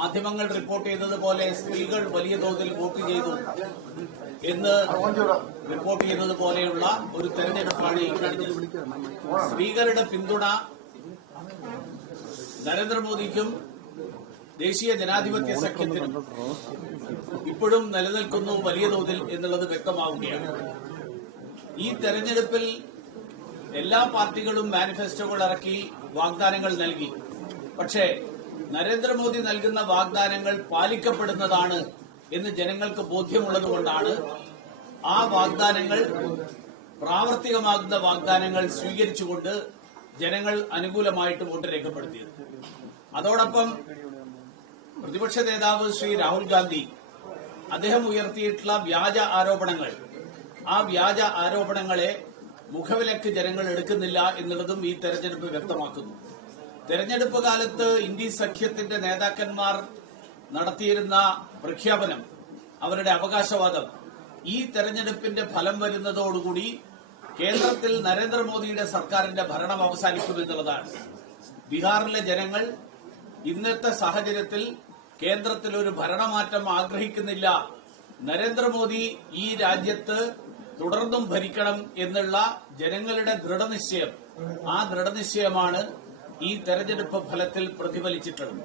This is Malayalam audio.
മാധ്യമങ്ങൾ റിപ്പോർട്ട് ചെയ്തതുപോലെ സ്ത്രീകൾ വലിയ തോതിൽ വോട്ട് ചെയ്തു എന്ന് റിപ്പോർട്ട് ചെയ്തതുപോലെയുള്ള ഒരു തെരഞ്ഞെടുപ്പാണ് ഈ കഴിഞ്ഞത്. സ്ത്രീകളുടെ പിന്തുണ നരേന്ദ്രമോദിക്കും ദേശീയ ജനാധിപത്യ സഖ്യത്തിനും ഇപ്പോഴും നിലനിൽക്കുന്നു വലിയ തോതിൽ എന്നുള്ളത് വ്യക്തമാവുകയാണ്. ഈ തെരഞ്ഞെടുപ്പിൽ എല്ലാ പാർട്ടികളും മാനിഫെസ്റ്റോകൾ ഇറക്കി വാഗ്ദാനങ്ങൾ നൽകി. പക്ഷേ നരേന്ദ്രമോദി നൽകുന്ന വാഗ്ദാനങ്ങൾ പാലിക്കപ്പെടുന്നതാണ് എന്ന് ജനങ്ങൾക്ക് ബോധ്യമുള്ളതുകൊണ്ടാണ് ആ വാഗ്ദാനങ്ങൾ പ്രാവർത്തികമാകുന്ന വാഗ്ദാനങ്ങൾ സ്വീകരിച്ചുകൊണ്ട് ജനങ്ങൾ അനുകൂലമായിട്ട് വോട്ട് രേഖപ്പെടുത്തിയത്. അതോടൊപ്പം പ്രതിപക്ഷ നേതാവ് ശ്രീ രാഹുൽ ഗാന്ധി അദ്ദേഹം ഉയർത്തിയിട്ടുള്ള വ്യാജ ആരോപണങ്ങൾ, ആ വ്യാജ ആരോപണങ്ങളെ മുഖവിലക്ക് ജനങ്ങൾ എടുക്കുന്നില്ല എന്നുള്ളതും ഈ തെരഞ്ഞെടുപ്പ് വ്യക്തമാക്കുന്നു. തെരഞ്ഞെടുപ്പ് കാലത്ത് ഇന്ത്യ സഖ്യത്തിന്റെ നേതാക്കന്മാർ നടത്തിയിരുന്ന പ്രഖ്യാപനം, അവരുടെ അവകാശവാദം ഈ തെരഞ്ഞെടുപ്പിന്റെ ഫലം വരുന്നതോടുകൂടി കേന്ദ്രത്തിൽ നരേന്ദ്രമോദിയുടെ സർക്കാരിന്റെ ഭരണം അവസാനിക്കുമെന്നുള്ളതാണ്. ബീഹാറിലെ ജനങ്ങൾ ഇന്നത്തെ സാഹചര്യത്തിൽ കേന്ദ്രത്തിൽ ഒരു ഭരണമാറ്റം ആഗ്രഹിക്കുന്നില്ല, നരേന്ദ്രമോദി ഈ രാജ്യത്ത് തുടർന്നും ഭരിക്കണം എന്നുള്ള ജനങ്ങളുടെ ദൃഢനിശ്ചയം, ആ ദൃഢനിശ്ചയമാണ് ഈ തെരഞ്ഞെടുപ്പ് ഫലത്തിൽ പ്രതിഫലിച്ചിട്ടുള്ളത്.